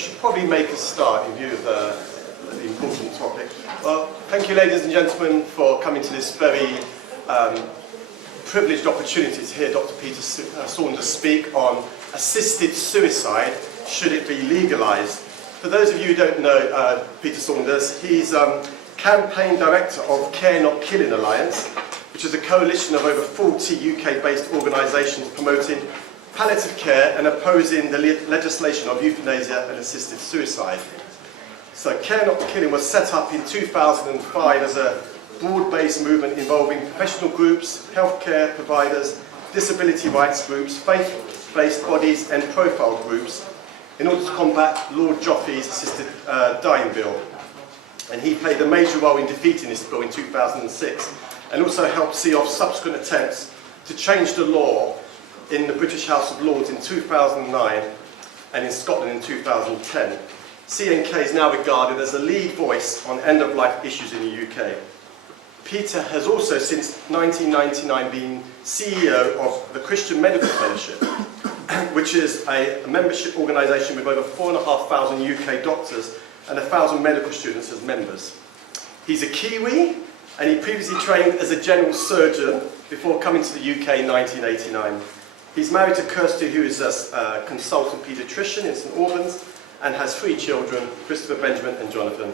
should probably make a start in view of the important topic. Well, thank you, ladies and gentlemen, for coming to this very privileged opportunity to hear Dr. Peter Saunders speak on assisted suicide, should it be legalised. For those of you who don't know Peter Saunders, he's campaign director of Care Not Killing Alliance, which is a coalition of over 40 UK-based organisations promoting palliative care and opposing the legislation of euthanasia and assisted suicide. So Care Not Killing was set up in 2005 as a broad-based movement involving professional groups, healthcare providers, disability rights groups, faith-based bodies and profile groups in order to combat Lord Joffrey's assisted dying bill. And he played a major role in defeating this bill in 2006 and also helped see off subsequent attempts to change the law in the British House of Lords in 2009 and in Scotland in 2010. CNK is now regarded as a lead voice on end-of-life issues in the UK. Peter has also since 1999 been CEO of the Christian Medical Fellowship, which is a membership organisation with over 4,500 UK doctors and 1,000 medical students as members. He's a Kiwi, and he previously trained as a general surgeon before coming to the UK in 1989. He's married to Kirsty, who is a consultant paediatrician in St Albans, and has 3 children, Christopher, Benjamin and Jonathan.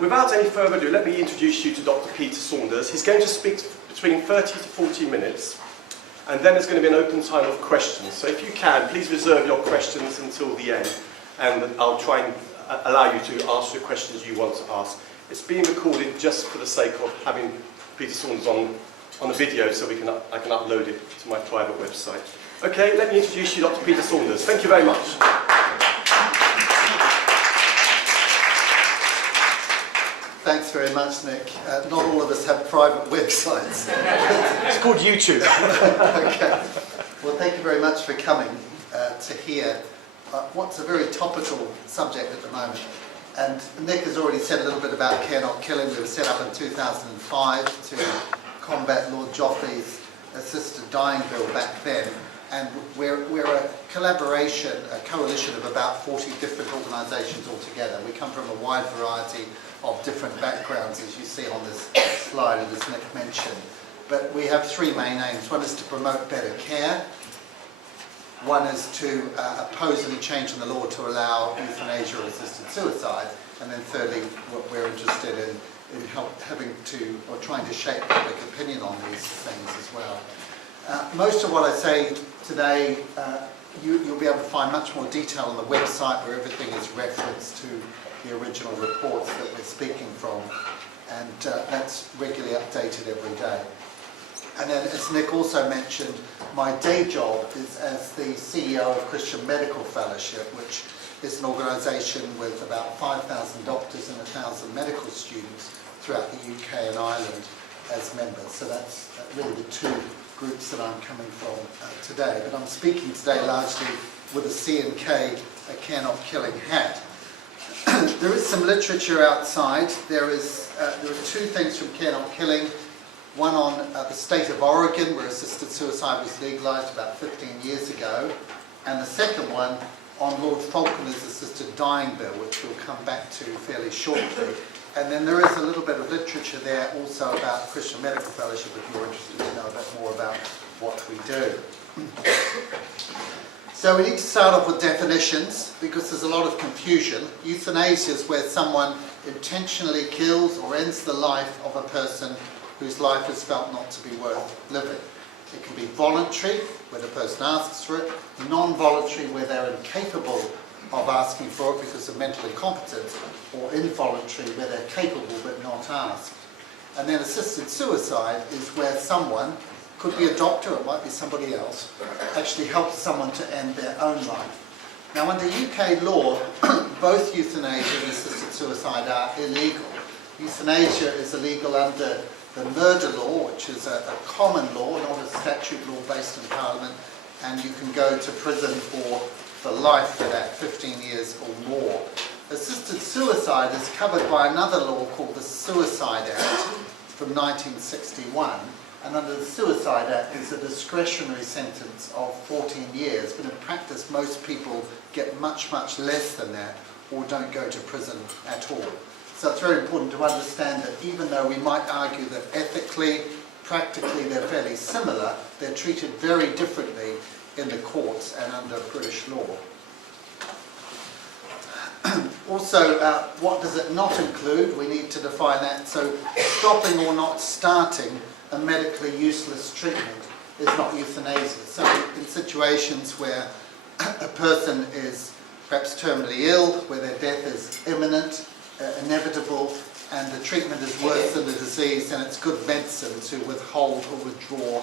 Without any further ado, let me introduce you to Dr. Peter Saunders. He's going to speak between 30 to 40 minutes, and then there's going to be an open time of questions. So if you can, please reserve your questions until the end, and I'll try and allow you to ask the questions you want to ask. It's being recorded just for the sake of having Peter Saunders on the video, so I can upload it to my private website. Okay, let me introduce you to Dr. Peter Saunders. Thank you very much. Thanks very much, Nick. Not all of us have private websites. It's called YouTube. Okay. Well, thank you very much for coming to hear what's a very topical subject at the moment. And Nick has already said a little bit about Care Not Killing. We were set up in 2005 to combat Lord Joffrey's assisted dying bill back then. And we're a collaboration, a coalition of about 40 different organisations altogether. We come from a wide variety of different backgrounds, as you see on this slide, and as Nick mentioned. But we have 3 main aims. One is to promote better care. One is to oppose any change in the law to allow euthanasia or assisted suicide. And then thirdly, what we're interested in trying to shape public opinion on these things as well. Most of what I say today, you'll be able to find much more detail on the website, where everything is referenced to the original reports that we're speaking from, and that's regularly updated every day. And then, as Nick also mentioned, my day job is as the CEO of Christian Medical Fellowship, which is an organisation with about 5,000 doctors and 1,000 medical students throughout the UK and Ireland as members. So that's really the 2 groups that I'm coming from today. But I'm speaking today largely with a C&K, a Care Not Killing hat. There is some literature outside. There are 2 things from Care Not Killing. One on the state of Oregon, where assisted suicide was legalised about 15 years ago, and the second one on Lord Falconer's assisted dying bill, which we'll come back to fairly shortly. And then there is a little bit of literature there also about Christian Medical Fellowship, if you're interested to know a bit more about what we do. So we need to start off with definitions, because there's a lot of confusion. Euthanasia is where someone intentionally kills or ends the life of a person whose life is felt not to be worth living. It can be voluntary, where the person asks for it, non-voluntary, where they're incapable of asking for it because of mental incompetence, or involuntary, where they're capable but not asked. And then assisted suicide is where someone, could be a doctor, it might be somebody else, actually helps someone to end their own life. Now, under UK law, both euthanasia and assisted suicide are illegal. Euthanasia is illegal under the murder law, which is a common law, not a statute law based in Parliament, and you can go to prison for life for that, 15 years or more. Assisted suicide is covered by another law called the Suicide Act from 1961, And under the Suicide Act, there's a discretionary sentence of 14 years, but in practice, most people get much, much less than that, or don't go to prison at all. So it's very important to understand that even though we might argue that ethically, practically they're fairly similar, they're treated very differently in the courts and under British law. Also, what does it not include? We need to define that. So stopping or not starting a medically useless treatment is not euthanasia. So in situations where a person is perhaps terminally ill, where their death is imminent, inevitable, and the treatment is worse than the disease, then it's good medicine to withhold or withdraw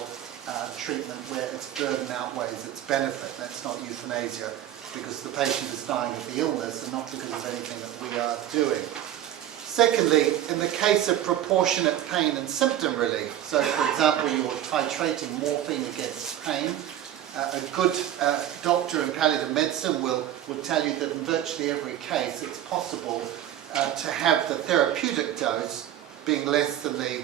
treatment where its burden outweighs its benefit. That's not euthanasia, because the patient is dying of the illness and not because of anything that we are doing. Secondly, in the case of proportionate pain and symptom relief, so for example you're titrating morphine against pain, a good doctor in palliative medicine will tell you that in virtually every case it's possible to have the therapeutic dose being less than the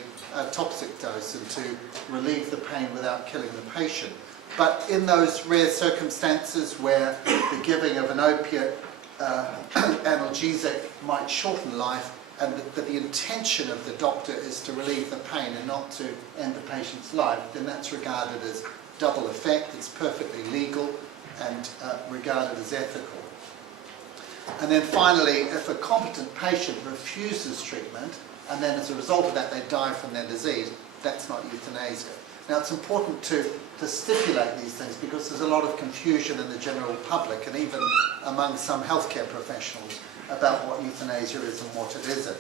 toxic dose and to relieve the pain without killing the patient. But in those rare circumstances where the giving of an opiate analgesic might shorten life, and that the intention of the doctor is to relieve the pain and not to end the patient's life, then that's regarded as double effect. It's perfectly legal and regarded as ethical. And then finally, if a competent patient refuses treatment and then as a result of that they die from their disease, that's not euthanasia. Now it's important to stipulate these things because there's a lot of confusion in the general public and even among some healthcare professionals about what euthanasia is and what it isn't.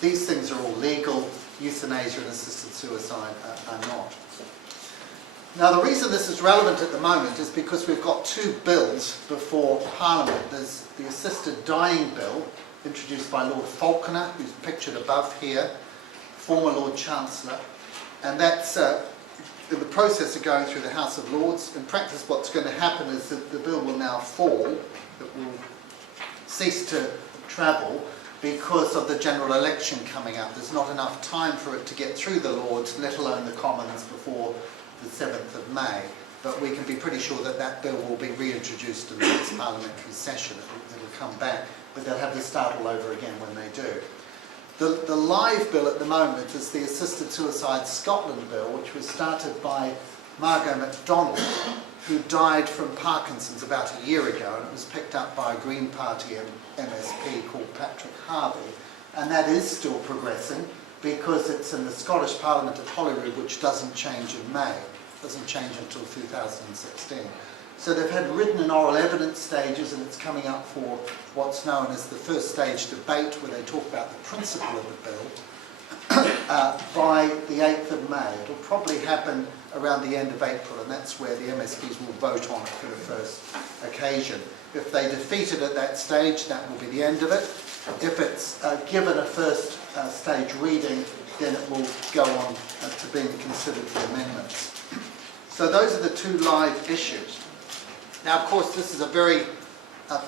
These things are all legal. Euthanasia and assisted suicide are not. Now the reason this is relevant at the moment is because we've got two bills before Parliament. There's the Assisted Dying Bill, introduced by Lord Falconer, who's pictured above here, former Lord Chancellor, and that's in the process of going through the House of Lords. In practice what's going to happen is that the bill will now fall, it will cease to travel because of the general election coming up. There's not enough time for it to get through the Lords, let alone the Commons, before the 7th of May. But we can be pretty sure that that bill will be reintroduced in the next parliamentary session. It'll come back, but they'll have to start all over again when they do. The live bill at the moment is the Assisted Suicide Scotland Bill, which was started by Margot MacDonald, who died from Parkinson's about a year ago, and it was picked up by a Green Party MSP called Patrick Harvie, and that is still progressing because it's in the Scottish Parliament at Holyrood, which doesn't change in May, doesn't change until 2016. So they've had written and oral evidence stages, and it's coming up for what's known as the first stage debate, where they talk about the principle of the bill, by the 8th of May. It'll probably happen around the end of April, and that's where the MSPs will vote on it for the first occasion. If they defeat it at that stage, that will be the end of it. If it's given a first stage reading, then it will go on to being considered for amendments. So those are the two live issues. Now, of course, this is a very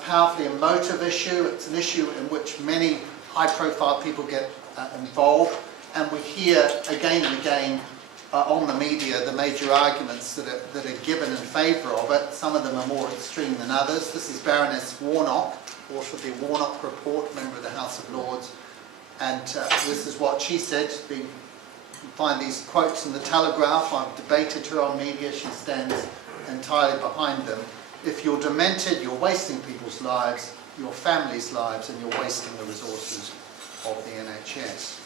powerfully emotive issue. It's an issue in which many high-profile people get involved, and we hear again and again on the media the major arguments that are given in favour of it. Some of them are more extreme than others. This is Baroness Warnock, author of the Warnock Report, member of the House of Lords, and this is what she said. You find these quotes in the Telegraph. I've debated her on media. She stands entirely behind them. If you're demented, you're wasting people's lives, your family's lives, and you're wasting the resources of the NHS.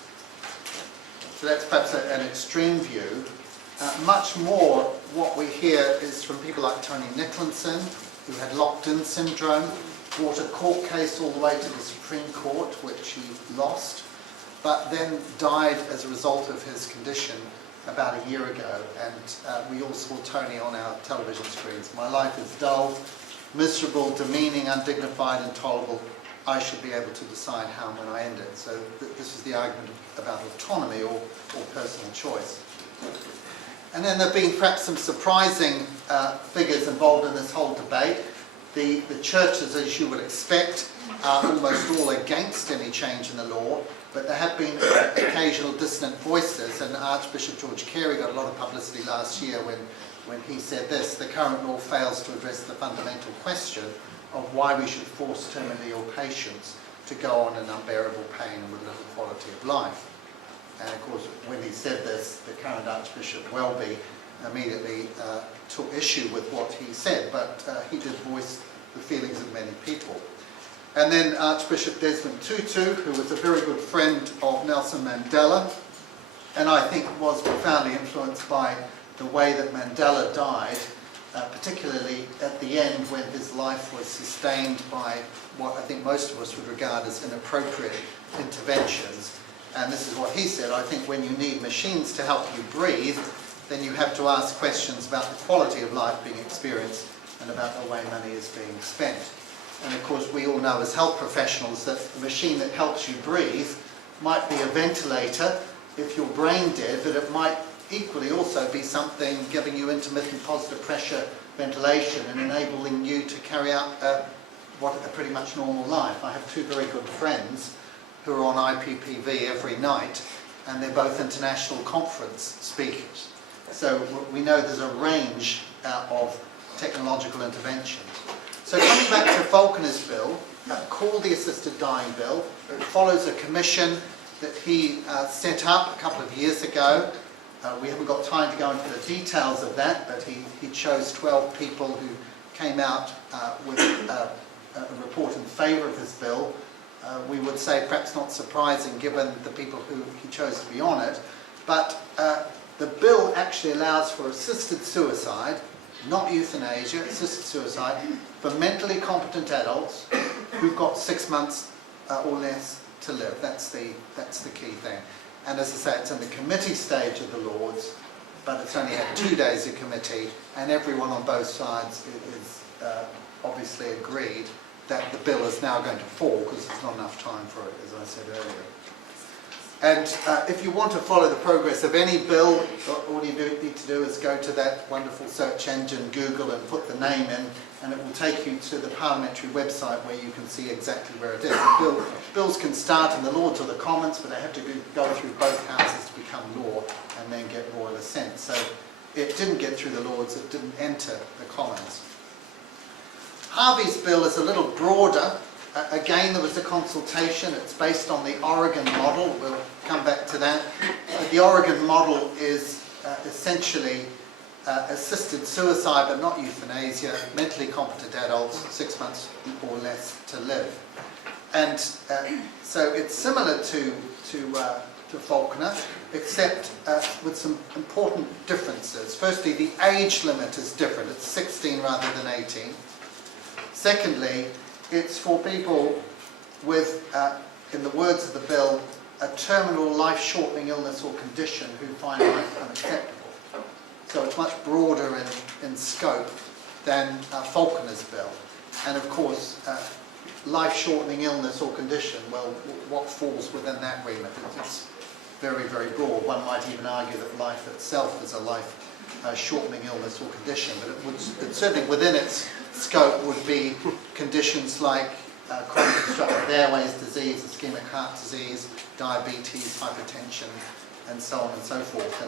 So that's perhaps an extreme view. Much more what we hear is from people like Tony Nicholson, who had locked-in syndrome, brought a court case all the way to the Supreme Court, which he lost, but then died as a result of his condition about a year ago, and we all saw Tony on our television screens. My life is dull, miserable, demeaning, undignified, intolerable. I should be able to decide how and when I end it. So this is the argument about autonomy or personal choice. And then there have been perhaps some surprising figures involved in this whole debate. The churches, as you would expect, are almost all against any change in the law, but there have been occasional dissonant voices, and Archbishop George Carey got a lot of publicity last year when he said this: the current law fails to address the fundamental question of why we should force terminally ill patients to go on in unbearable pain and with little quality of life. And of course, when he said this, the current Archbishop Welby immediately took issue with what he said, but he did voice the feelings of many people. And then Archbishop Desmond Tutu, who was a very good friend of Nelson Mandela, and I think was profoundly influenced by the way that Mandela died, particularly at the end when his life was sustained by what I think most of us would regard as inappropriate interventions. And this is what he said: I think when you need machines to help you breathe, then you have to ask questions about the quality of life being experienced and about the way money is being spent. And of course, we all know as health professionals that the machine that helps you breathe might be a ventilator if you're brain dead, but it might equally also be something giving you intermittent positive pressure ventilation and enabling you to carry out a pretty much normal life. I have two very good friends who are on IPPV every night, and they're both international conference speakers. So we know there's a range of technological interventions. So coming back to Falconer's bill, called the Assisted Dying Bill, it follows a commission that he set up a couple of years ago. We haven't got time to go into the details of that, but he chose 12 people who came out with a report in favour of his bill. We would say perhaps not surprising given the people who he chose to be on it, but the bill actually allows for assisted suicide, not euthanasia, assisted suicide, for mentally competent adults who've got 6 months or less to live. That's the key thing. And as I say, it's in the committee stage of the Lords, but it's only had 2 days of committee, and everyone on both sides is obviously agreed that the bill is now going to fall because there's not enough time for it, as I said earlier. And if you want to follow the progress of any bill, all you need to do is go to that wonderful search engine, Google, and put the name in, and it will take you to the parliamentary website where you can see exactly where it is. Bills can start in the Lords or the Commons, but they have to go through both houses to become law and then get royal assent. So it didn't get through the Lords, it didn't enter the Commons. Harvie's bill is a little broader. Again, there was a consultation. It's based on the Oregon model. We'll come back to that. But the Oregon model is essentially assisted suicide, but not euthanasia, mentally competent adults, 6 months or less to live. And so it's similar to Falconer, except with some important differences. Firstly, the age limit is different. It's 16 rather than 18. Secondly, it's for people with, in the words of the bill, a terminal life-shortening illness or condition who find life unacceptable. So it's much broader in scope than Falconer's bill. And of course, life-shortening illness or condition, well, what falls within that remit? It's very, very broad. One might even argue that life itself is a life-shortening illness or condition, but it certainly within its scope would be conditions like chronic obstructive airways disease, ischemic heart disease, diabetes, hypertension, and so on and so forth.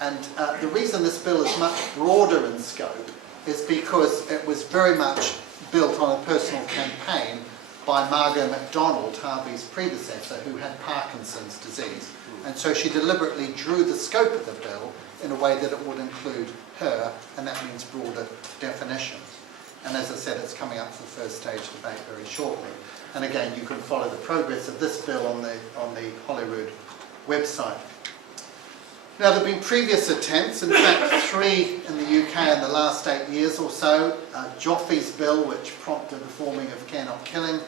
And the reason this bill is much broader in scope is because it was very much built on a personal campaign by Margot MacDonald, Harvie's predecessor, who had Parkinson's disease. And so she deliberately drew the scope of the bill in a way that it would include her, and that means broader definitions. And as I said, it's coming up for the first stage debate very shortly. And again, you can follow the progress of this bill on the Holyrood website. Now, there have been previous attempts, in fact 3 in the UK in the last 8 years or so. Joffe's bill, which prompted the forming of Care Not Killing,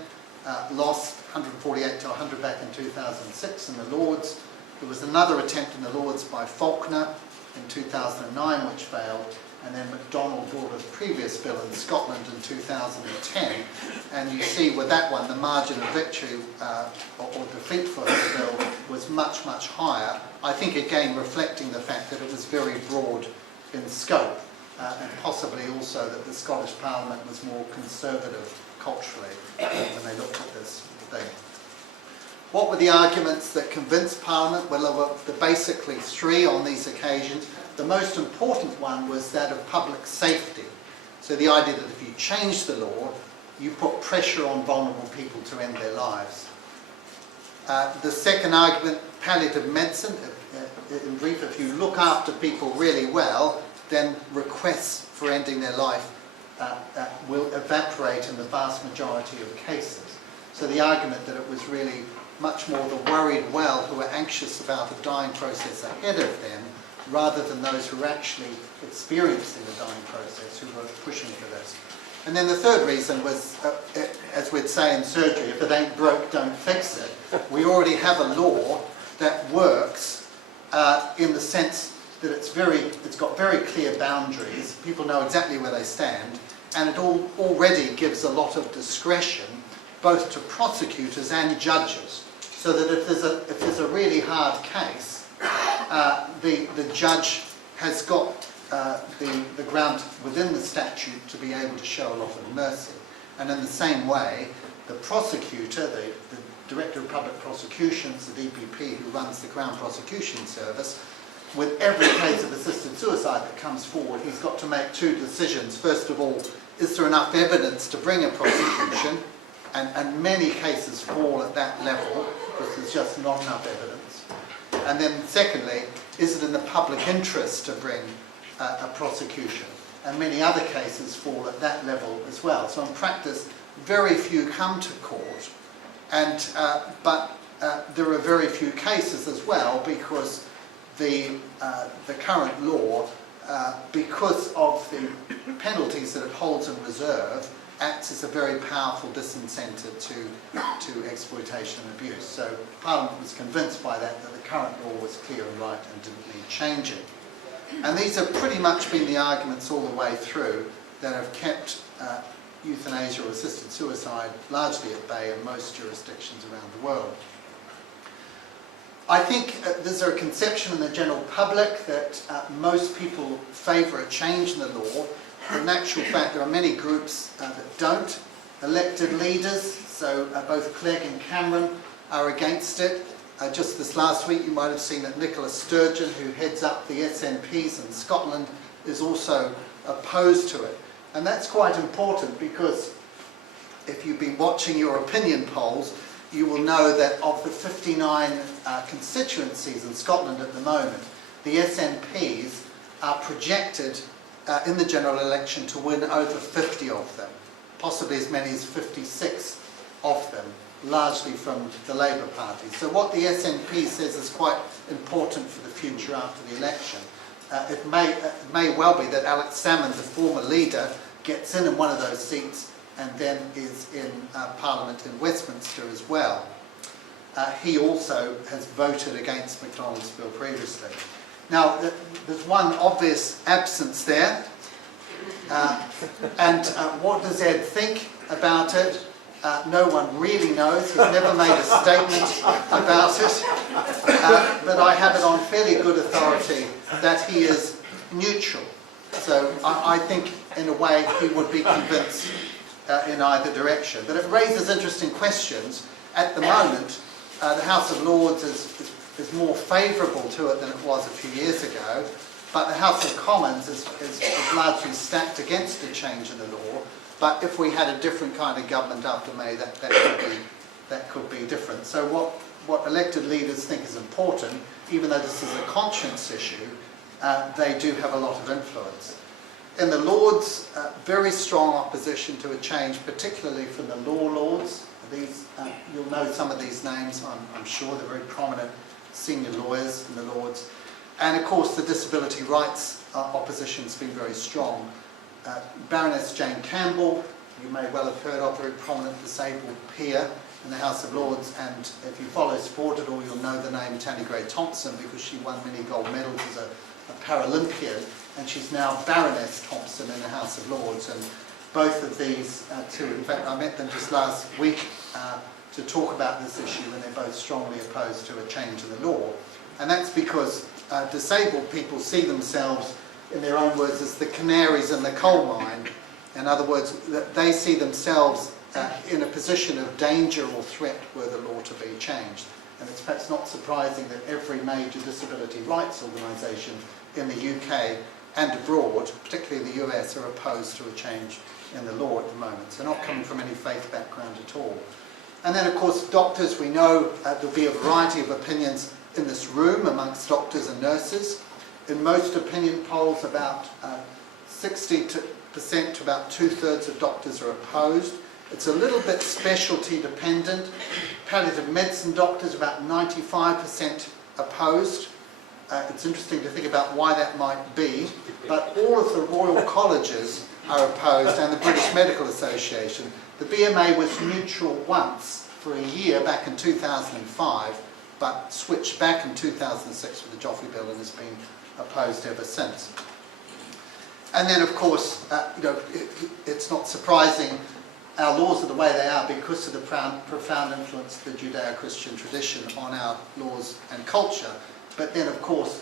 lost 148 to 100 back in 2006 in the Lords. There was another attempt in the Lords by Falconer in 2009, which failed. And then MacDonald brought a previous bill in Scotland in 2010. And you see with that one, the margin of victory or defeat for the bill was much, much higher. I think, again, reflecting the fact that it was very broad in scope. and possibly also that the Scottish Parliament was more conservative culturally when they looked at this thing. What were the arguments that convinced Parliament? Well, there were basically three on these occasions. The most important one was that of public safety. So the idea that if you change the law, you put pressure on vulnerable people to end their lives. The second argument, palliative medicine. In brief, if you look after people really well, then requests for ending their life will evaporate in the vast majority of cases. So the argument that it was really much more the worried well who were anxious about the dying process ahead of them, rather than those who were actually experiencing the dying process, who were pushing for this. And then the third reason was, as we'd say in surgery, if it ain't broke, don't fix it. We already have a law that works in the sense that it's got very clear boundaries, people know exactly where they stand, and it already gives a lot of discretion both to prosecutors and judges, so that if there's a really hard case, the judge has got the ground within the statute to be able to show a lot of mercy. And in the same way, the prosecutor, the Director of Public Prosecutions, the DPP, who runs the Crown Prosecution Service, with every case of assisted suicide that comes forward, he's got to make two decisions. First of all, is there enough evidence to bring a prosecution? And many cases fall at that level because there's just not enough evidence. And then secondly, is it in the public interest to bring a prosecution? And many other cases fall at that level as well. So in practice, very few come to court, but there are very few cases as well, because the current law, because of the penalties that it holds in reserve, acts as a very powerful disincentive to exploitation and abuse. So Parliament was convinced by that the current law was clear and right and didn't need changing. And these have pretty much been the arguments all the way through that have kept euthanasia or assisted suicide largely at bay in most jurisdictions around the world. I think there's a conception in the general public that most people favour a change in the law. In actual fact, there are many groups that don't. Elected leaders, so both Clegg and Cameron, are against it. Just this last week you might have seen that Nicola Sturgeon, who heads up the SNPs in Scotland, is also opposed to it. And that's quite important, because if you've been watching your opinion polls, you will know that of the 59 constituencies in Scotland at the moment, the SNPs are projected in the general election to win over 50 of them, possibly as many as 56 of them, largely from the Labour Party. So what the SNP says is quite important for the future after the election. It may well be that Alex Salmond, the former leader, gets in one of those seats and then is in Parliament in Westminster as well. He also has voted against McDonald's bill previously. Now, there's one obvious absence there, and what does Ed think about it? No one really knows. He's never made a statement about it, but I have it on fairly good authority that he is neutral. So I think, in a way, he would be convinced in either direction. But it raises interesting questions. At the moment, the House of Lords is more favourable to it than it was a few years ago, but the House of Commons is largely stacked against a change in the law. But if we had a different kind of government after May, that could be different. So what elected leaders think is important, even though this is a conscience issue, they do have a lot of influence. In the Lords, very strong opposition to a change, particularly from the Law Lords. These, you'll know some of these names, I'm sure. They're very prominent senior lawyers in the Lords. And of course the disability rights opposition has been very strong. Baroness Jane Campbell, you may well have heard of, very prominent disabled peer in the House of Lords, and if you follow sport at all, you'll know the name Tanni Gray-Thompson, because she won many gold medals as a Paralympian, and she's now Baroness Thompson in the House of Lords. And both of these two, in fact I met them just last week to talk about this issue, and they're both strongly opposed to a change in the law. And that's because disabled people see themselves in their own words, as the canaries in the coal mine. In other words, that they see themselves in a position of danger or threat were the law to be changed. And it's perhaps not surprising that every major disability rights organisation in the UK and abroad, particularly the US, are opposed to a change in the law at the moment. So not coming from any faith background at all. And then, of course, doctors, we know there'll be a variety of opinions in this room amongst doctors and nurses. In most opinion polls, about 60% to about 2/3 of doctors are opposed. It's a little bit specialty dependent. Palliative medicine doctors, about 95% opposed. It's interesting to think about why that might be, but all of the Royal Colleges are opposed and the British Medical Association. The BMA was neutral once for a year back in 2005, but switched back in 2006 with the Joffrey Bill and has been opposed ever since. And then, of course, it's not surprising our laws are the way they are because of the profound influence of the Judeo-Christian tradition on our laws and culture. But then, of course,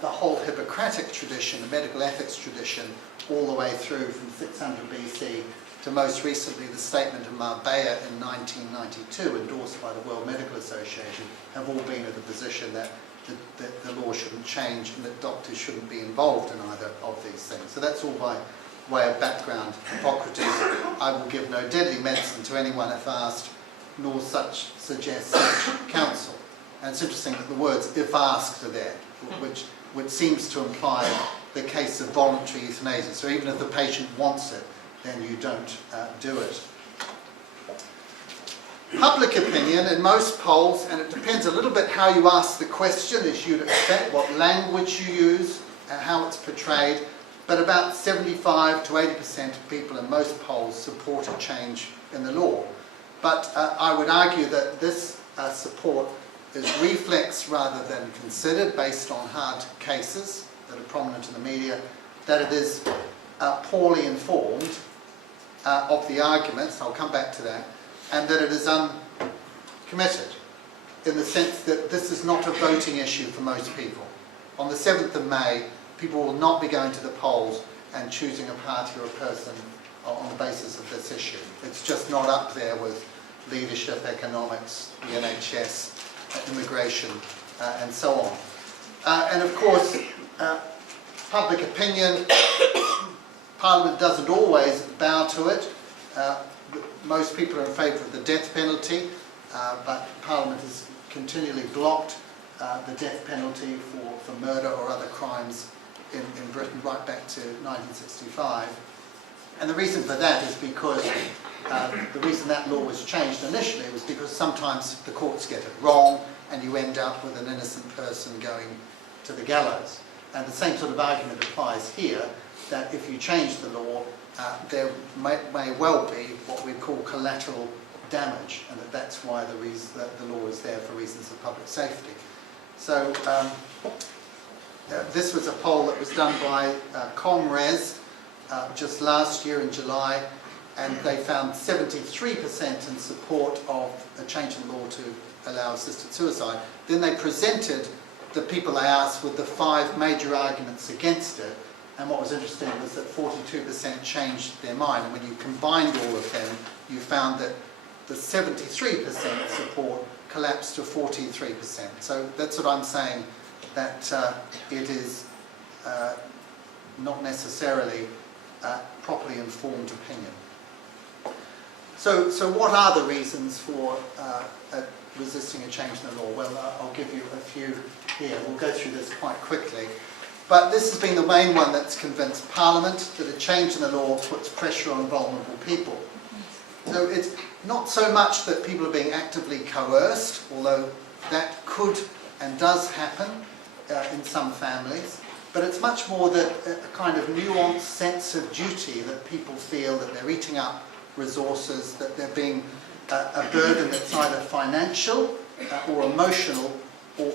the whole Hippocratic tradition, the medical ethics tradition, all the way through from 600 BC to most recently the statement of Marbella in 1992, endorsed by the World Medical Association, have all been in the position that the law shouldn't change and that doctors shouldn't be involved in either of these things. So that's all by way of background. Hippocrates, I will give no deadly medicine to anyone if asked, nor suggest such counsel. And it's interesting that the words if asked are there, which seems to imply the case of voluntary euthanasia. So even if the patient wants it, then you don't do it. Public opinion in most polls, and it depends a little bit how you ask the question, as you'd expect, what language you use, and how it's portrayed, but about 75 to 80% of people in most polls support a change in the law. But I would argue that this support is reflex rather than considered, based on hard cases that are prominent in the media, that it is poorly informed of the arguments, I'll come back to that, and that it is uncommitted, in the sense that this is not a voting issue for most people. On the 7th of May, people will not be going to the polls and choosing a party or a person on the basis of this issue. It's just not up there with leadership, economics, the NHS, immigration, and so on. And of course, public opinion, Parliament doesn't always bow to it. Most people are in favour of the death penalty, but Parliament has continually blocked the death penalty for murder or other crimes in Britain right back to 1965. And the reason for that is because the reason that law was changed initially was because sometimes the courts get it wrong and you end up with an innocent person going to the gallows. And the same sort of argument applies here, that if you change the law, there may well be what we call collateral damage, and that's why the law is there for reasons of public safety. So this was a poll that was done by ComRes just last year in July, and they found 73% in support of a change in law to allow assisted suicide. Then they presented the people they asked with the 5 major arguments against it, and what was interesting was that 42% changed their mind, and when you combined all of them, you found that the 73% support collapsed to 43%. So that's what I'm saying, that it is not necessarily properly informed opinion. So what are the reasons for resisting a change in the law? Well, I'll give you a few here. We'll go through this quite quickly. But this has been the main one that's convinced Parliament that a change in the law puts pressure on vulnerable people. So it's not so much that people are being actively coerced, although that could and does happen in some families, but it's much more that a kind of nuanced sense of duty, that people feel that they're eating up resources, that they're being a burden that's either financial or emotional or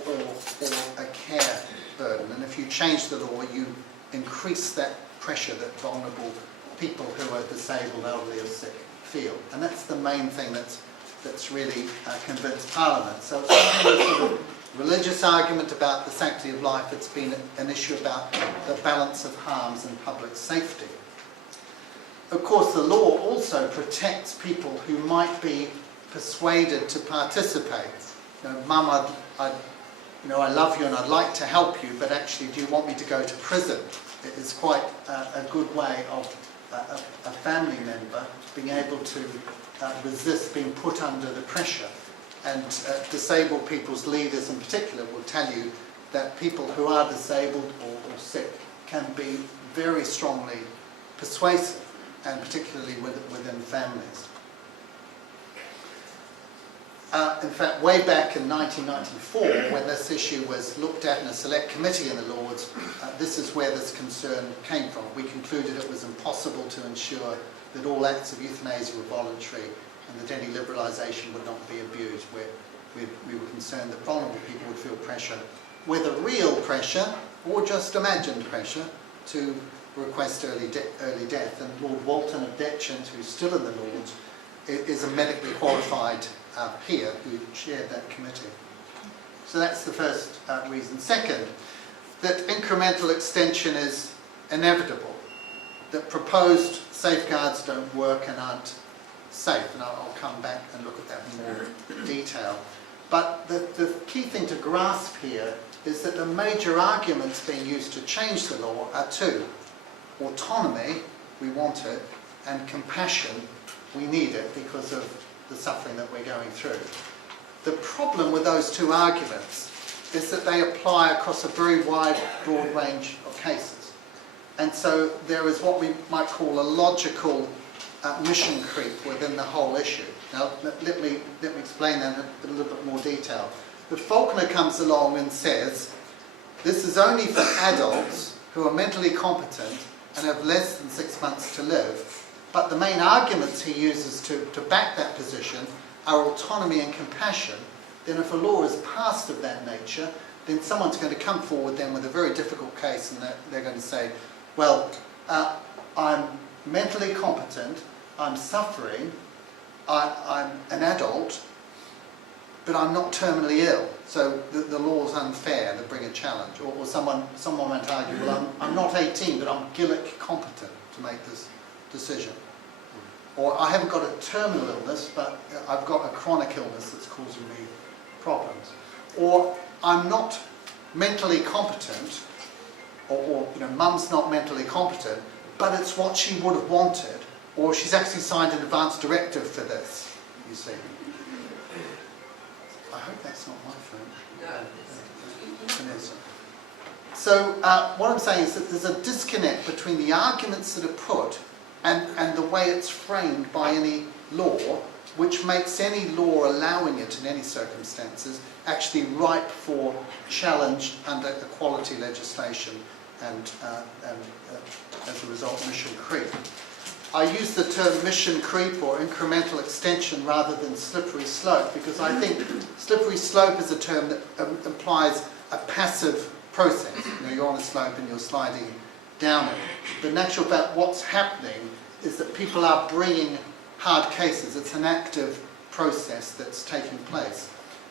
a care burden. And if you change the law, you increase that pressure that vulnerable people who are disabled, elderly or sick feel. And that's the main thing that's really convinced Parliament. So it's something that sort of religious argument about the sanctity of life, it's been an issue about the balance of harms and public safety. Of course, the law also protects people who might be persuaded to participate. Mum, I love you and I'd like to help you, but actually, do you want me to go to prison? It is quite a good way of a family member being able to resist being put under the pressure. And disabled people's leaders in particular will tell you that people who are disabled or sick can be very strongly persuasive, and particularly within families. In fact, way back in 1994, when this issue was looked at in a select committee in the Lords, this is where this concern came from. We concluded it was impossible to ensure that all acts of euthanasia were voluntary and that any liberalisation would not be abused. We were concerned that vulnerable people would feel pressure, whether real pressure or just imagined pressure, to request early death. And Lord Walton of Detchant, who's still in the Lords, is a medically qualified peer who chaired that committee. So that's the first reason. Second, that incremental extension is inevitable, that proposed safeguards don't work and aren't safe, and I'll come back and look at that in more detail. But the key thing to grasp here is that the major arguments being used to change the law are two. Autonomy, we want it, and compassion, we need it because of the suffering that we're going through. The problem with those two arguments is that they apply across a very wide, broad range of cases. And so there is what we might call a logical mission creep within the whole issue. Now, let me explain that in a little bit more detail. The Falconer comes along and says, this is only for adults who are mentally competent and have less than 6 months to live. But the main arguments he uses to back that position are autonomy and compassion. Then if a law is passed of that nature, then someone's going to come forward then with a very difficult case, and they're going to say, well, I'm mentally competent, I'm suffering, I'm an adult, but I'm not terminally ill, so the law's unfair, they bring a challenge. Or someone might argue, well, I'm not 18, but I'm Gillick competent to make this decision. Or I haven't got a terminal illness, but I've got a chronic illness that's causing me problems. Or I'm not mentally competent, or mum's not mentally competent, but it's what she would have wanted, or she's actually signed an advance directive for this, you see. I hope that's not my phone. Vanessa. So what I'm saying is that there's a disconnect between the arguments that are put and the way it's framed by any law, which makes any law allowing it in any circumstances actually ripe for challenge under equality legislation and as a result, mission creep. I use the term mission creep or incremental extension rather than slippery slope because I think slippery slope is a term that implies a passive process. You're on a slope and you're sliding down it. But in actual fact, what's happening is that people are bringing hard cases. It's an active process that's taking place.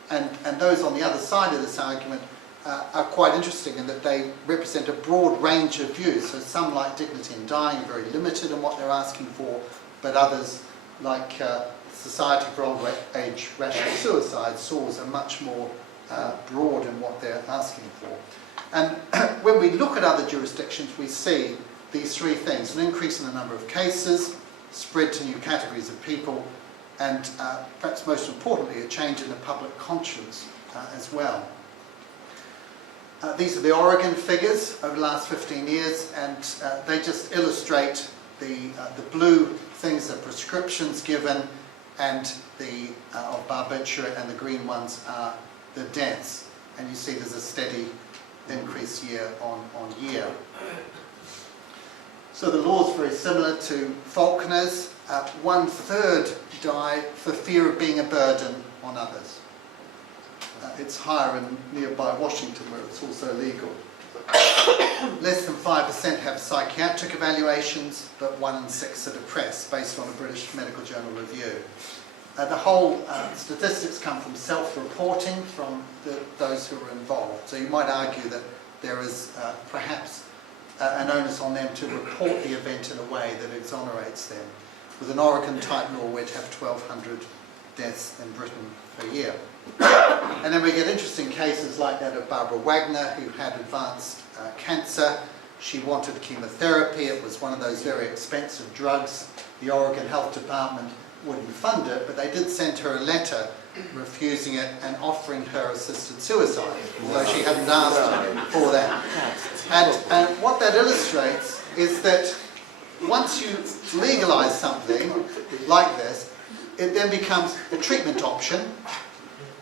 And those on the other side of this argument are quite interesting in that they represent a broad range of views. So some, like dignity in dying, are very limited in what they're asking for, but others, like Society for Old Age Rational Suicide, SORS, are much more broad in what they're asking for. And when we look at other jurisdictions, we see these three things: an increase in the number of cases, spread to new categories of people, and perhaps most importantly, a change in the public conscience as well. These are the Oregon figures over the last 15 years, and they just illustrate the blue things are prescriptions given, and of barbiturate, and the green ones are the deaths. And you see there's a steady increase year on year. So the law is very similar to Falconer's. 1/3 die for fear of being a burden on others. It's higher in nearby Washington, where it's also legal. Less than 5% have psychiatric evaluations, but 1 in 6 are depressed, based on a British Medical Journal review. The whole statistics come from self-reporting from those those who are involved. So you might argue that there is perhaps an onus on them to report the event in a way that exonerates them. With an Oregon-type law, we'd have 1,200 deaths in Britain per year. And then we get interesting cases like that of Barbara Wagner, who had advanced cancer. She wanted chemotherapy. It was one of those very expensive drugs. The Oregon Health Department wouldn't fund it, but they did send her a letter refusing it and offering her assisted suicide, though she hadn't asked for that. And what that illustrates is that once you legalise something like this, it then becomes a treatment option.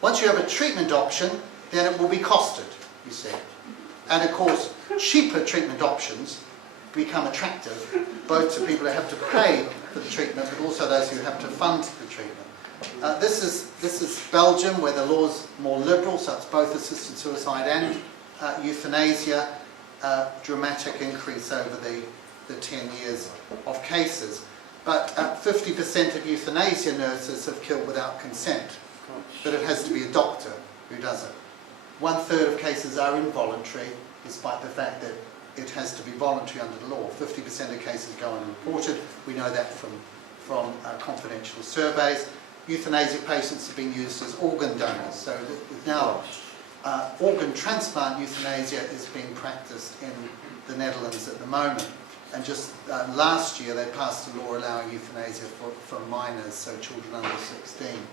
Once you have a treatment option, then it will be costed, you see. And of course, cheaper treatment options become attractive, both to people who have to pay for the treatment, but also those who have to fund the treatment. This is Belgium, where the law's more liberal, so it's both assisted suicide and euthanasia. Dramatic increase over the 10 years of cases. But 50% of euthanasia nurses have killed without consent. But it has to be a doctor who does it. 1/3 of cases are involuntary, despite the fact that it has to be voluntary under the law. 50% of cases go unreported. We know that from confidential surveys. Euthanasia patients have been used as organ donors. So now organ transplant euthanasia is being practiced in the Netherlands at the moment. And just last year they passed a law allowing euthanasia for minors, so children under 16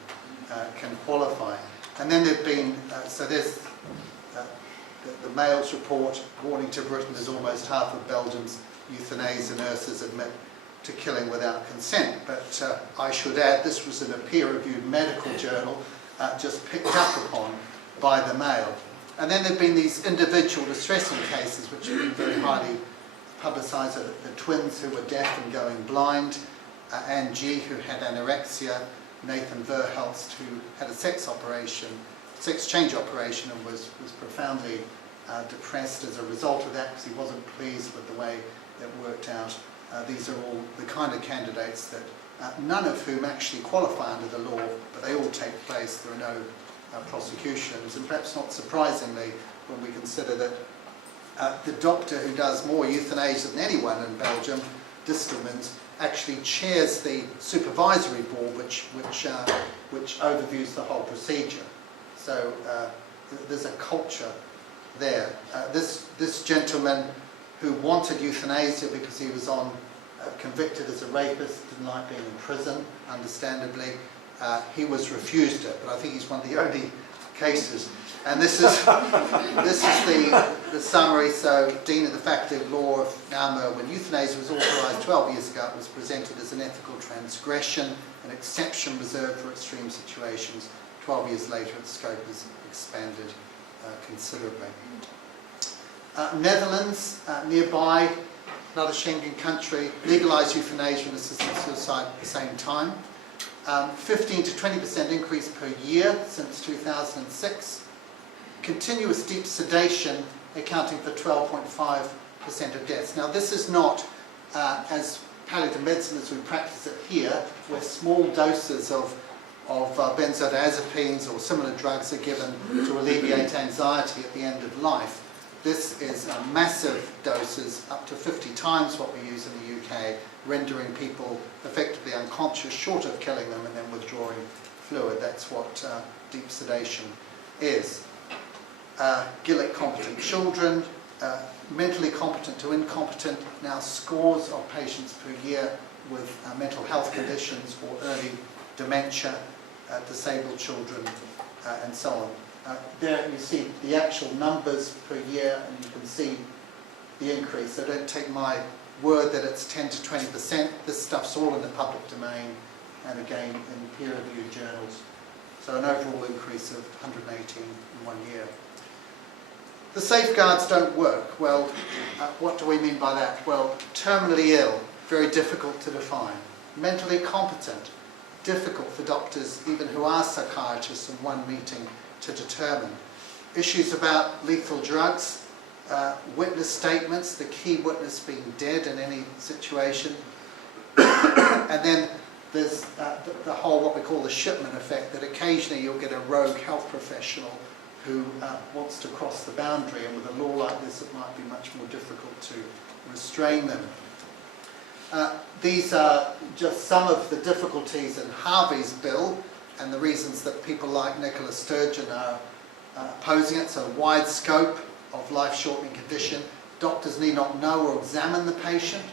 can qualify. And then there've been, so there's the Mail's report, warning to Britain as almost half of Belgium's euthanasia nurses admit to killing without consent. But I should add, this was in a peer-reviewed medical journal, just picked up upon by the Mail. And then there have been these individual distressing cases which have been very highly publicised. The twins who were deaf and going blind, Anne G, who had anorexia, Nathan Verhelst, who had a sex change operation and was profoundly depressed as a result of that because he wasn't pleased with the way it worked out. These are all the kind of candidates that none of whom actually qualify under the law, but they all take place. There are no prosecutions, and perhaps not surprisingly when we consider that the doctor who does more euthanasia than anyone in Belgium, Distelmans, actually chairs the supervisory board which overviews the whole procedure. So there's a culture there. This gentleman who wanted euthanasia because he was convicted as a rapist, didn't like being in prison, understandably, he was refused it, but I think he's one of the only cases. And this is the summary. So, Dean of the Faculty of Law of Namur, when euthanasia was authorised 12 years ago, it was presented as an ethical transgression, an exception reserved for extreme situations. 12 years later, its scope has expanded considerably. Netherlands, nearby, another Schengen country, legalised euthanasia and assisted suicide at the same time. 15 to 20% increase per year since 2006. Continuous deep sedation accounting for 12.5% of deaths. Now this is not as palliative medicine as we practice it here, where small doses of benzodiazepines or similar drugs are given to alleviate anxiety at the end of life. This is massive doses, up to 50 times what we use in the UK, rendering people effectively unconscious, short of killing them and then withdrawing fluid. That's what deep sedation is. Gillick-competent children, mentally competent to incompetent, now scores of patients per year with mental health conditions or early dementia, disabled children, and so on. There you see the actual numbers per year, and you can see the increase. So don't take my word that it's 10 to 20%. This stuff's all in the public domain, and again in peer-reviewed journals. So an overall increase of 118 in 1 year. The safeguards don't work. Well, what do we mean by that? Well, terminally ill, very difficult to define. Mentally competent, difficult for doctors, even who are psychiatrists, in one meeting to determine. Issues about lethal drugs, witness statements, the key witness being dead in any situation. And then there's the whole, what we call the shipment effect, that occasionally you'll get a rogue health professional who wants to cross the boundary, and with a law like this it might be much more difficult to restrain them. These are just some of the difficulties in Harvie's bill and the reasons that people like Nicola Sturgeon are opposing it. So wide scope of life-shortening condition. Doctors need not know or examine the patient.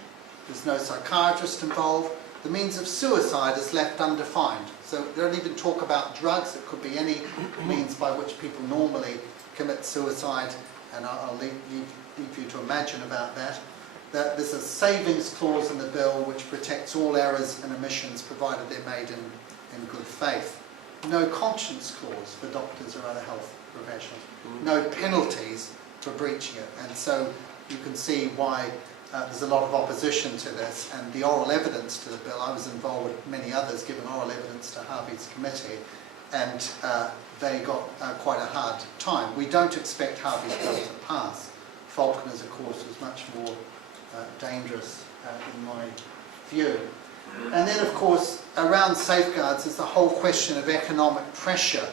There's no psychiatrist involved. The means of suicide is left undefined. So they don't even talk about drugs. It could be any means by which people normally commit suicide, and I'll leave you to imagine about that. There's a savings clause in the bill which protects all errors and omissions provided they're made in good faith. No conscience clause for doctors or other health professionals. No penalties for breaching it. And so you can see why there's a lot of opposition to this, and the oral evidence to the bill. I was involved with many others giving oral evidence to Harvie's committee, and they got quite a hard time. We don't expect Harvie's bill to pass. Falconer's, of course, was much more dangerous in my view. And then, of course, around safeguards is the whole question of economic pressure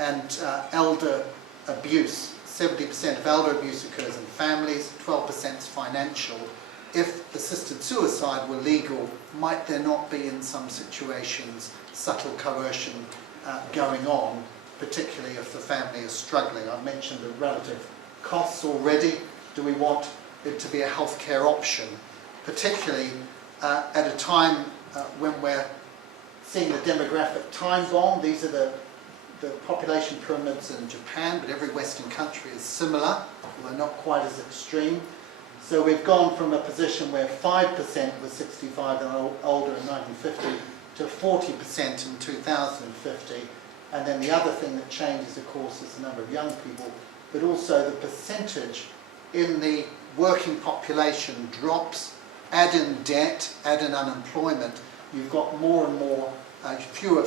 and elder abuse. 70% of elder abuse occurs in families, 12% is financial. If assisted suicide were legal, might there not be in some situations subtle coercion going on, particularly if the family is struggling? I've mentioned the relative costs already. Do we want it to be a healthcare option, particularly at a time when we're seeing the demographic time bomb? These are the population pyramids in Japan, but every Western country is similar, although not quite as extreme. So we've gone from a position where 5% was 65 and older in 1950 to 40% in 2050. And then the other thing that changes, of course, is the number of young people, but also the percentage in the working population drops. Add in debt, add in unemployment, you've got more and more fewer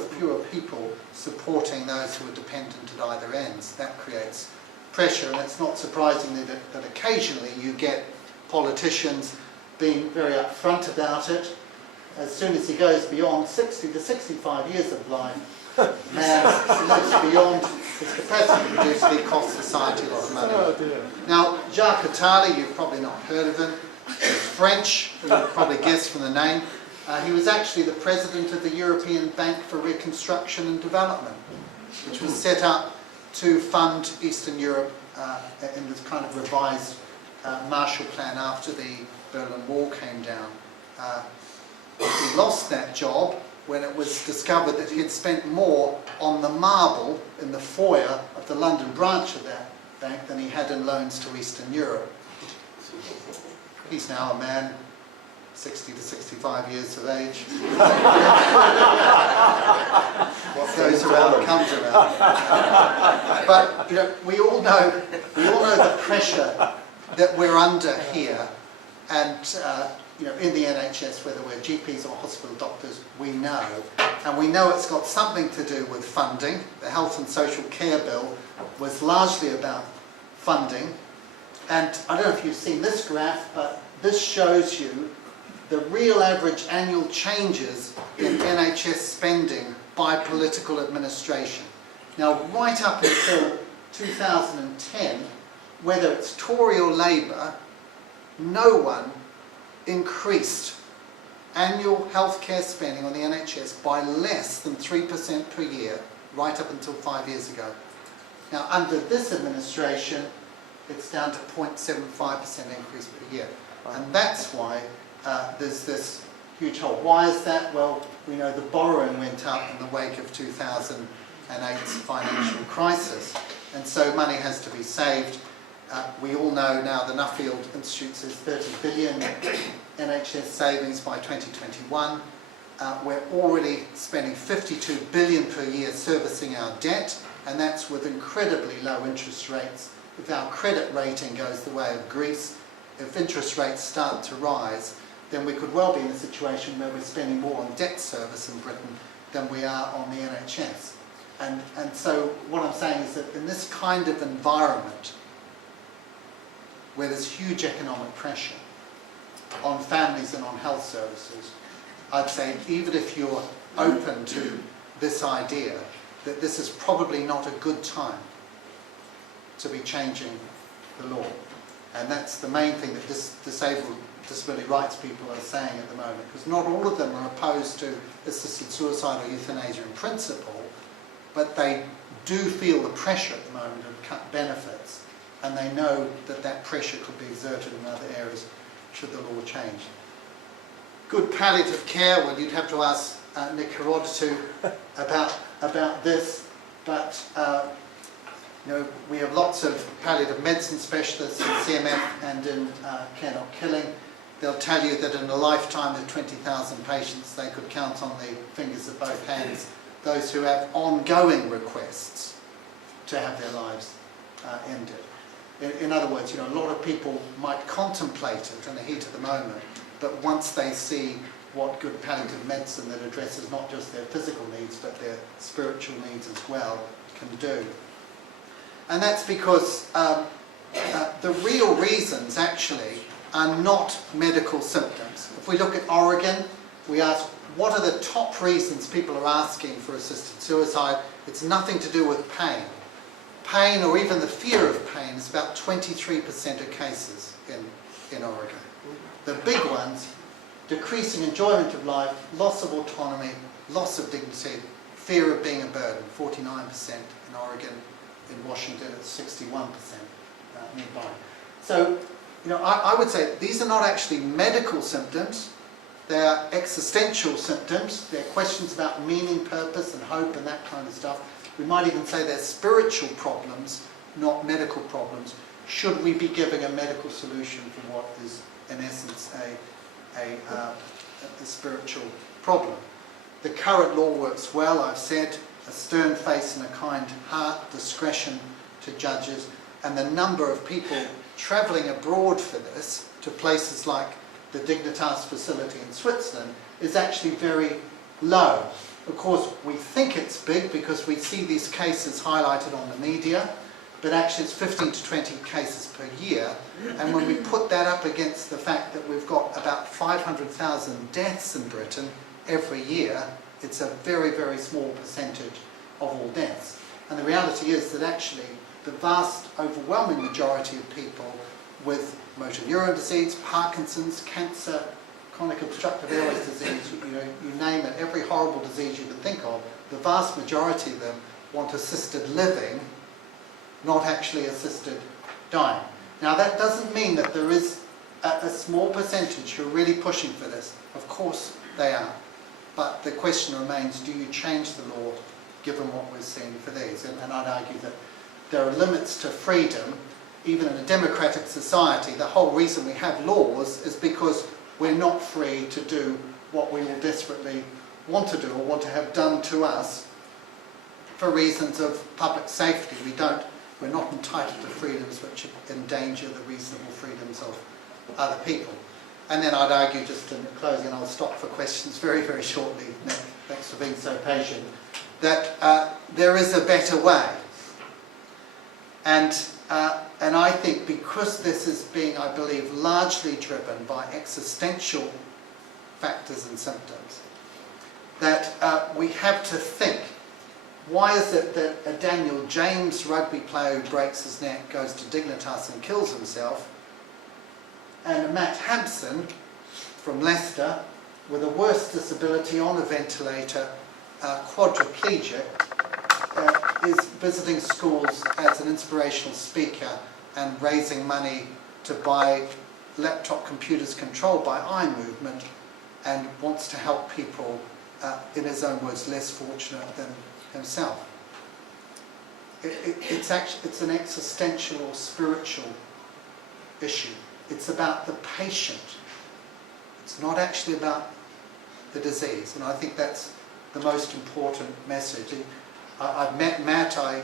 people supporting those who are dependent at either ends. That creates pressure, and it's not surprising that occasionally you get politicians being very upfront about it. As soon as he goes beyond 60 to 65 years of life, man lives beyond his capacity to produce, and it costs society a lot of money. Oh dear. Now, Jacques Attali, you've probably not heard of him. He's French, you would probably guess from the name. He was actually the president of the European Bank for Reconstruction and Development, which was set up to fund Eastern Europe in this kind of revised Marshall Plan after the Berlin Wall came down. He lost that job when it was discovered that he had spent more on the marble in the foyer of the London branch of that bank than he had in loans to Eastern Europe. He's now a man 60 to 65 years of age. What goes around comes around. But we all know the pressure that we're under here, and in the NHS, whether we're GPs or hospital doctors, we know, and we know it's got something to do with funding. The Health and Social Care Bill was largely about funding, and I don't know if you've seen this graph, but this shows you the real average annual changes in NHS spending by political administration. Now, right up until 2010, whether it's Tory or Labour, no one increased annual healthcare spending on the NHS by less than 3% per year, right up until 5 years ago. Now, under this administration, it's down to 0.75% increase per year. And that's why there's this huge hole. Why is that? Well, we know the borrowing went up in the wake of 2008's financial crisis, and so money has to be saved. We all know now the Nuffield Institute says 30 billion NHS savings by 2021. We're already spending 52 billion per year servicing our debt, and that's with incredibly low interest rates. If our credit rating goes the way of Greece, if interest rates start to rise, then we could well be in a situation where we're spending more on debt service in Britain than we are on the NHS. And so what I'm saying is that in this kind of environment, where there's huge economic pressure on families and on health services, I'd say even if you're open to this idea, that this is probably not a good time to be changing the law. And that's the main thing that disabled disability rights people are saying at the moment, because not all of them are opposed to assisted suicide or euthanasia in principle, but they do feel the pressure at the moment of cut benefits, and they know that that pressure could be exerted in other areas should the law change. Good palliative care, well, you'd have to ask Nick Herodotou about this, but you know, we have lots of palliative medicine specialists in CMF and in Care Not Killing. They'll tell you that in a lifetime of 20,000 patients, they could count on the fingers of both hands those who have ongoing requests to have their lives ended. In other words, you know, a lot of people might contemplate it in the heat of the moment, but once they see what good palliative medicine that addresses not just their physical needs, but their spiritual needs as well, can do. And that's because the real reasons actually are not medical symptoms. If we look at Oregon, we ask, what are the top reasons people are asking for assisted suicide? It's nothing to do with pain. Pain, or even the fear of pain, is about 23% of cases in Oregon. The big ones, decreasing enjoyment of life, loss of autonomy, loss of dignity, fear of being a burden, 49% in Oregon. In Washington, it's 61% nearby. So, you know, I would say these are not actually medical symptoms. They are existential symptoms. They're questions about meaning, purpose, and hope, and that kind of stuff. We might even say they're spiritual problems, not medical problems. Should we be giving a medical solution for what is, in essence, a spiritual problem? The current law works well, I've said. A stern face and a kind heart, discretion to judges, and the number of people travelling abroad for this to places like the Dignitas facility in Switzerland is actually very low. Of course, we think it's big because we see these cases highlighted on the media, but actually it's 15 to 20 cases per year, and when we put that up against the fact that we've got about 500,000 deaths in Britain every year, it's a very, very small percentage of all deaths. And the reality is that actually the vast, overwhelming majority of people with motor neuron disease, Parkinson's, cancer, chronic obstructive airways disease, you name it, every horrible disease you can think of, the vast majority of them want assisted living, not actually assisted dying. Now that doesn't mean that there is a small percentage who are really pushing for this. Of course they are. But the question remains, do you change the law given what we're seeing for these? And I'd argue that there are limits to freedom. Even in a democratic society, the whole reason we have laws is because we're not free to do what we will desperately want to do or want to have done to us for reasons of public safety. We're not entitled to freedoms which endanger the reasonable freedoms of other people. And then I'd argue, just in closing, and I'll stop for questions very, very shortly, Nick, thanks for being so patient, that there is a better way. And I think because this is being, I believe, largely driven by existential factors and symptoms, that we have to think, why is it that a Daniel James rugby player who breaks his neck goes to Dignitas and kills himself, and Matt Hampson from Leicester, with a worse disability on a ventilator, quadriplegic, is visiting schools as an inspirational speaker and raising money to buy laptop computers controlled by eye movement, and wants to help people, in his own words, less fortunate than himself. It's an existential or spiritual issue. It's about the patient. It's not actually about the disease. And I think that's the most important message. I've met Matt. I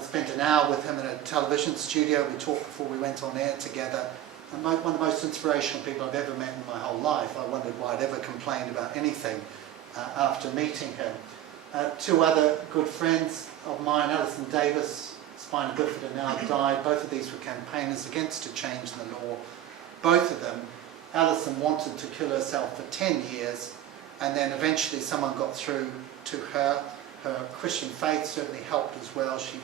spent an hour with him in a television studio. We talked before we went on air together. And one of the most inspirational people I've ever met in my whole life. I wondered why I'd ever complained about anything after meeting him. Two other good friends of mine, Alison and Davies, spina bifida, now died. Both of these were campaigners against a change in the law. Both of them, Alison wanted to kill herself for 10 years, and then eventually someone got through to her. Her Christian faith certainly helped as well. She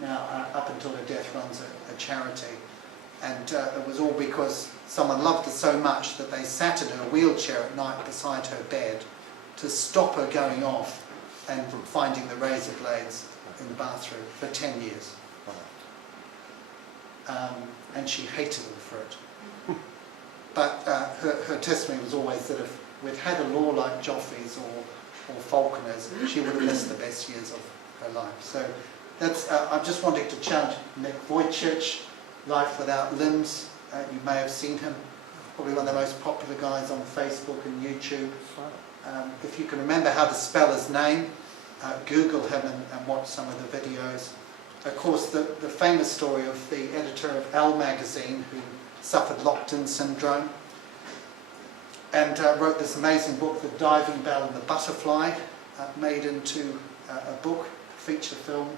now up until her death runs a charity. And it was all because someone loved her so much that they sat in her wheelchair at night beside her bed to stop her going off and finding the razor blades in the bathroom for 10 years. And she hated them for it. But her testimony was always that if we'd had a law like Joffrey's or Falconer's, she would have missed the best years of her life. So that's, I'm just wanting to challenge Nick Vujicic, Life Without Limbs. You may have seen him, probably one of the most popular guys on Facebook and YouTube. If you can remember how to spell his name, Google him and watch some of the videos. Of course, the famous story of the editor of Elle magazine who suffered locked-in syndrome and wrote this amazing book, The Diving Bell and the Butterfly, made into a book, a feature film,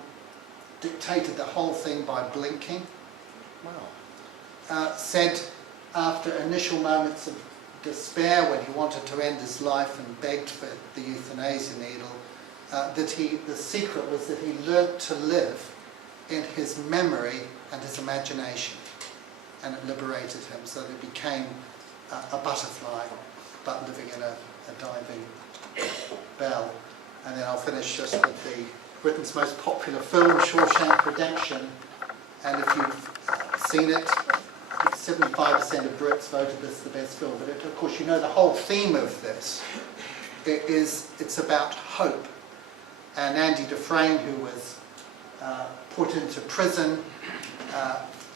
dictated the whole thing by blinking. Wow. Said after initial moments of despair when he wanted to end his life and begged for the euthanasia needle, that the secret was that he learnt to live in his memory and his imagination, and it liberated him, so that he became a butterfly but living in a diving bell. And then I'll finish just with the Britain's most popular film, Shawshank Redemption, and if you've seen it, 75% of Brits voted this the best film, but of course you know the whole theme of this it's about hope. And Andy Dufresne, who was put into prison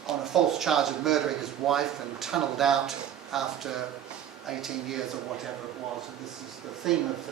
on a false charge of murdering his wife and tunnelled out after 18 years or whatever it was, and this is the theme of the